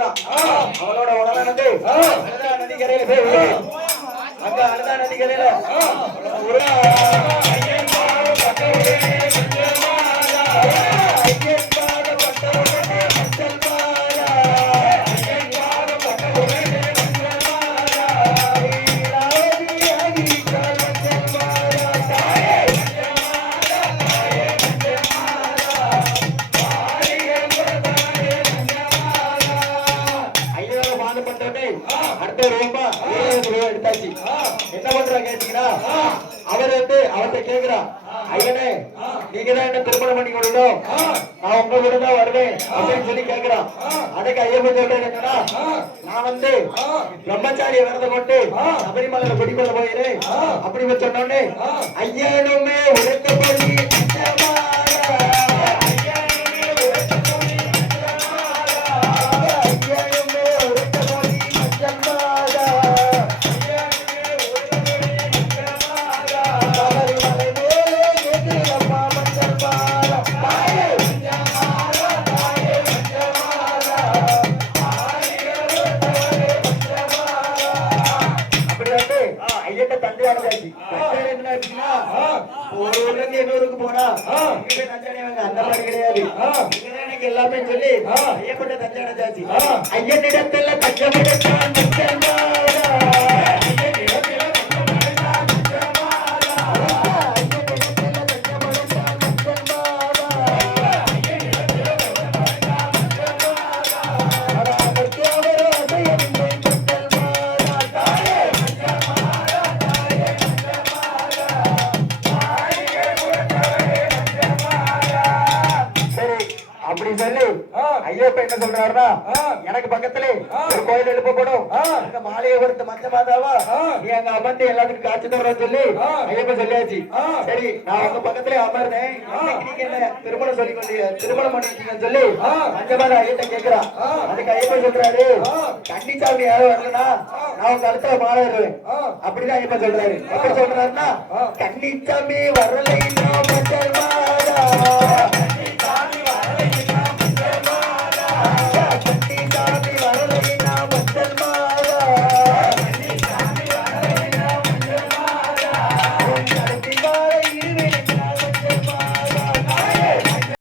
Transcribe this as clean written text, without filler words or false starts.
சொல்றான் அவளோட உடனே அழுதா நதிக்கரையில போய் அங்க அழுதா நதிக்கரையில ஒரு என்ன பண்றா கேட்டீங்கன்னா அவர் அவர்கிட்ட கேக்குறா ஐயனே நீங்க தான் என்ன திருமணம் பண்ணி கொடுக்கணும் நான் உங்க கூட தான் வருவேன் அப்படின்னு சொல்லி கேக்குறான் அதுக்கு ஐயப்பன் சொல்றேன் என்னன்னா நான் பிரம்மச்சாரிய விரதம் கொண்டு சபரிமலையில குடிக்கொள்ள போயிரு அப்படி சொன்னோடனே ஐயனுமே உழைத்த போய் அந்த மாதிரி கிடையாது எல்லாமே சொல்லி ஐயப்பட்ட தஞ்சை அடைஞ்சாச்சு ஐயனிடத்துல அப்படி சொல்லி ஐயப்ப என்ன சொல்றாருன்னா எனக்கு பக்கத்துல ஒரு கோயில் எழுப்பப்படும் மாலையை ஒருத்த மஞ்ச மாதாவா நீ அங்க அமர்ந்து எல்லாத்துக்கும் காட்சி தர சொல்லி ஐயப்ப சொல்லியாச்சு சரி நான் உங்க பக்கத்துல அமர்ந்தேன் நீங்க என்ன திருமணம் சொல்லி திருமணம் பண்ணிருக்கீங்கன்னு சொல்லி மஞ்ச மாதா ஐயட்ட கேக்குறா அதுக்கு ஐயப்ப சொல்றாரு கண்டிச்சாமி யாரும் வரலன்னா நான் உங்க கழுத்துல மாலை வருவேன் அப்படிதான் ஐயப்ப சொல்றாரு எப்படி சொல்றாருன்னா கண்டிச்சாமி வரலைன்னா